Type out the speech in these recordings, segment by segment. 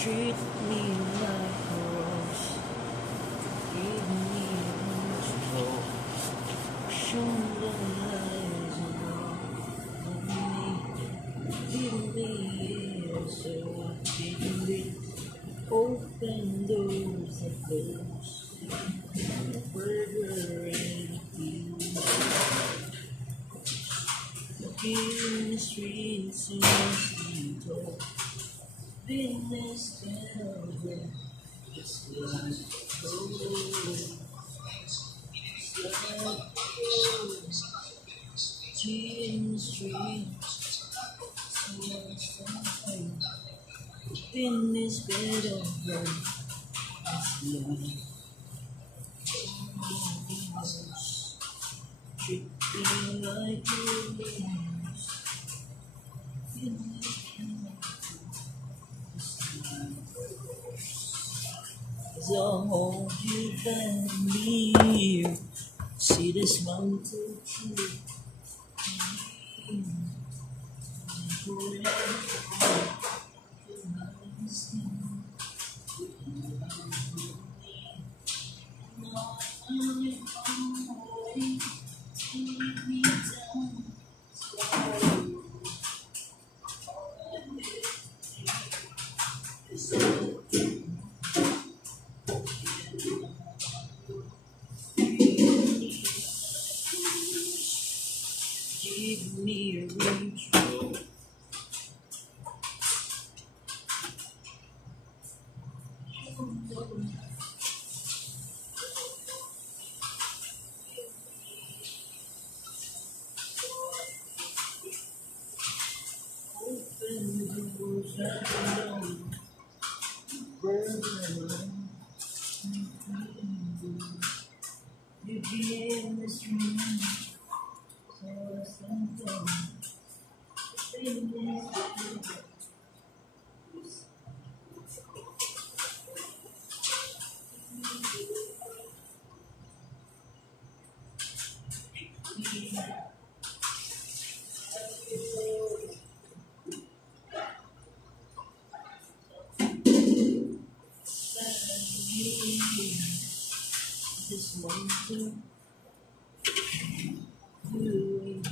Treat me like a rose, give me control, show the lies of me, give me ears so I can be open doors that close, burger and peace, give me streets and street talk. Business children, it's like gold, it's like gold. Cheating the streets, business better than it's like gold. Treat me like you as I hold you down near, see this mountain tree. Give me a reach. Open the doors that belong. You give me strength, cause I'm done. Just want to do it.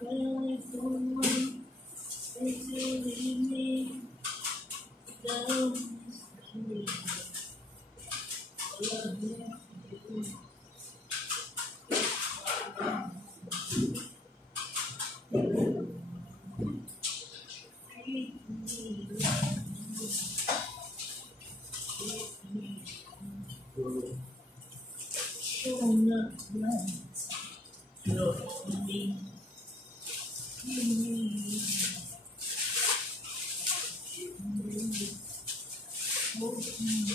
Only for one, they leave me down this street. Love you. Showing up right, love me, give me, hope me.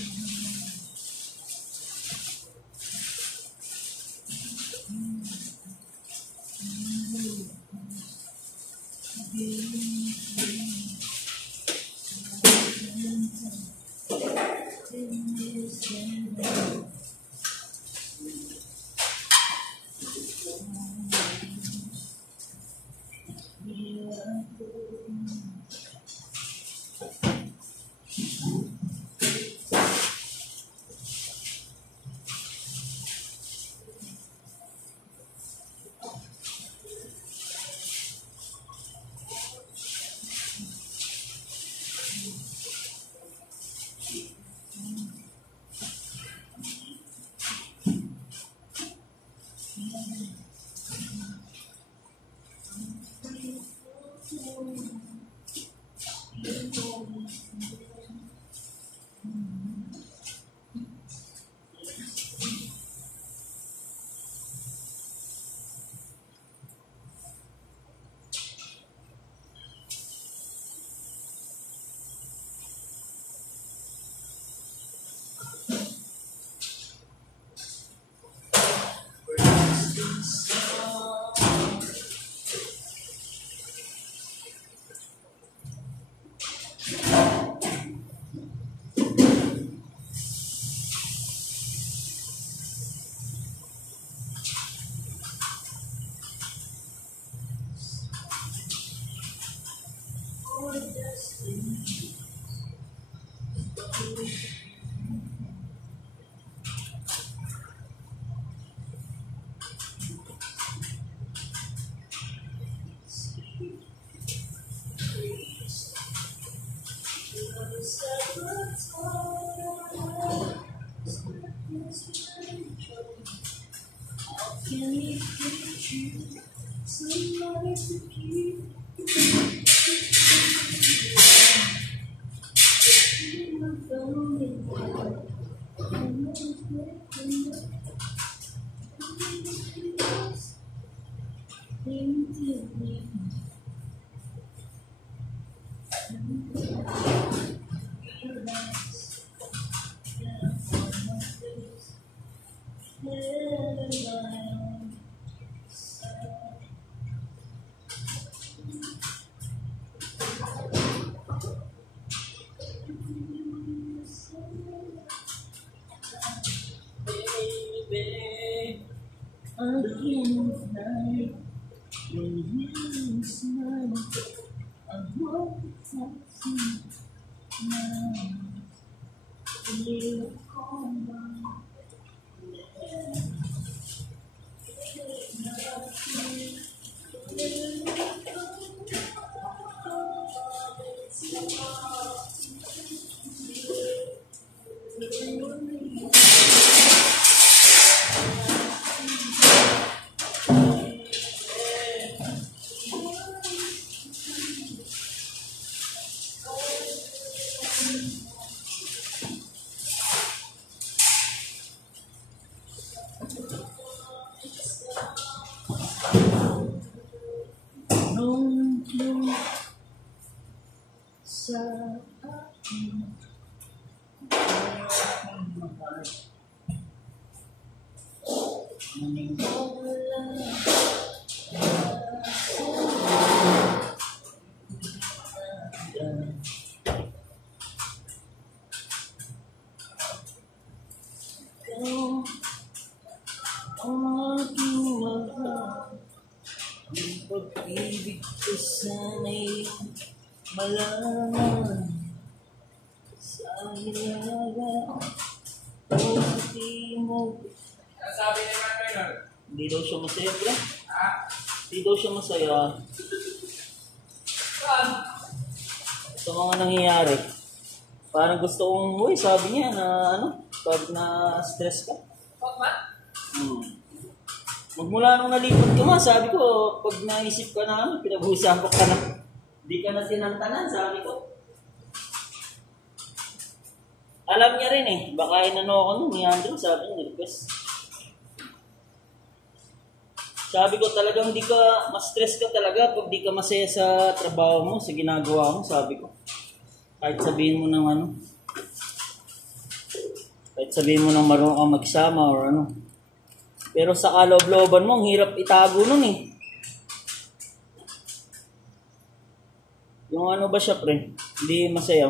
Again tonight, when you smile, I hope it's not now. You come on. Nung sa akin, mahal, maniwala ikaw ang aking mahal. Ang pag-ibig ko sana'y malaman sa hilaga o sa mo. Sabi ni Manuel, Hindi daw siya masaya, bro. ha? Hindi daw siya masaya Saan? sa mga nangyayari. Parang gusto kong, uy, sabi niya na pag na-stress ka. Huwag man? Magmula nung nalipot ka sabi ko, pag naisip ka na pinag-uusapan ka na, hindi ka na sinantanan, sabi ko. Alam niya rin baka inano ako nun, ni Andrew, sabi niya, request. Sabi ko talagang hindi ka, ma-stress ka talaga pag di ka masaya sa trabaho mo, sa ginagawa mo, sabi ko. Kahit sabihin mo ng kahit sabihin mo ng marunong ka magsama or Pero sa kaloob-looban mo, ang hirap itago nun Yung ba siya, pre? Hindi masaya,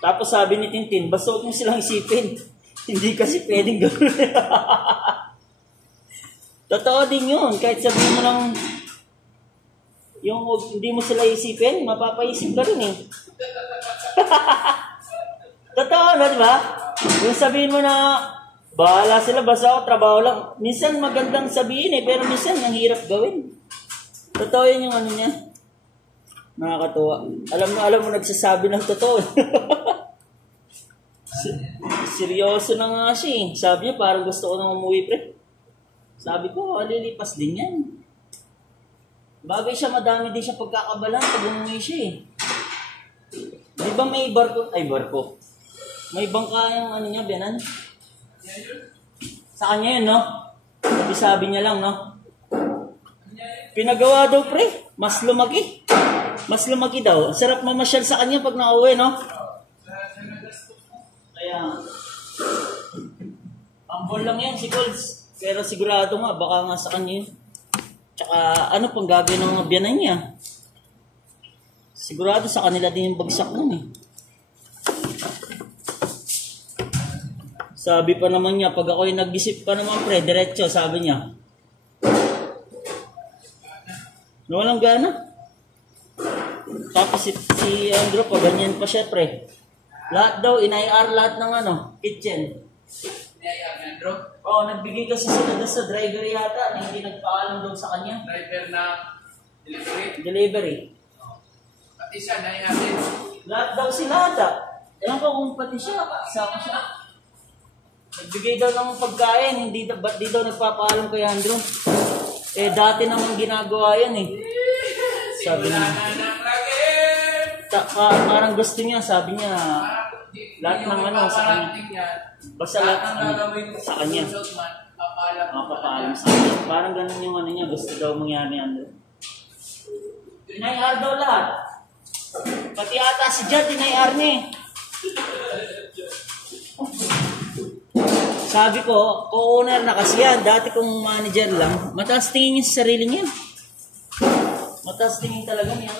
Tapos sabi ni Tintin, basta huwag mo silang isipin. Hindi kasi pwedeng gano'n. Totoo din yun. Kahit sabihin mo lang, yung hindi mo sila isipin, mapapaisip ka rin Totoo na, di ba? Yung sabihin mo na, bahala sila, basta ako, trabaho lang. Minsan magandang sabihin pero minsan ang hirap gawin. Totoo yun yung niya. Nakakatuwa. Alam mo nagsasabi ng totoo. Seryoso na nga siya Sabi niya, parang gusto ko nang umuwi, pre. Sabi ko, lilipas din yan. Bagay siya, madami din siya pagkakabalan pag umuwi siya Di ba may barko? May bangka yung niya, Bianan? Sa kanya yun, no? Sabi niya lang, no? Pinagawa daw, pre. Mas lumaki. Mas lumaki daw. Sarap mamasyal sa kanya pag nauwi, no? Kaya, ambol lang yan si Colts. Pero sigurado nga, baka nga sa kanya yun. Tsaka, pang gagawin ng mga biyanan niya? Sigurado sa kanila din yung bagsak nun Sabi pa naman niya, pag ako'y nag-isip pa naman, pre, diretso, sabi niya. Walang gana. Tapos si Andrew pa, ganyan pa siya, pre. Lahat daw, in-IR lahat ng kitchen. Niyayag na, Andrew. Oo, nagbigay kasi sila doon sa driver yata na hindi nagpaalam daw sa kanya. Driver na delivery. Delivery. Pati siya, niyayag din. Lahat daw sila ata. Ewan ko kung pati siya, kasama siya. Nagbigay daw ng pagkain, ba't di daw nagpapaalam kay Andrew? Eh, dati naman ginagawa yan eh. Sabi niya. Parang gusto niya, sabi niya, lahat ng sa kanya. Basta lahat sa kanya. Papaalam sa kanya. Parang ganun yung niya, gusto daw mangyari Andrew. Inayar daw lahat. Pati ata si Jad, inayar niya eh. Sabi ko, co-owner na kasi yan. Dati kong manager lang, mataas tingin niya sa sarili niya. Mataas tingin talaga niya.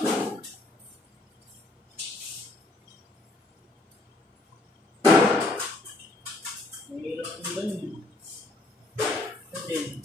Mahirap yung ganyan. Kasi,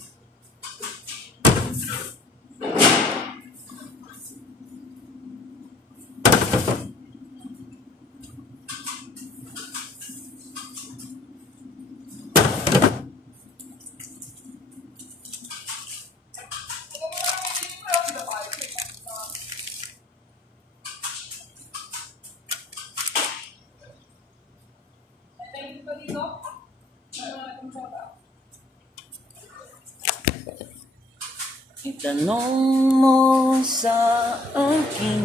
itanong mo sa akin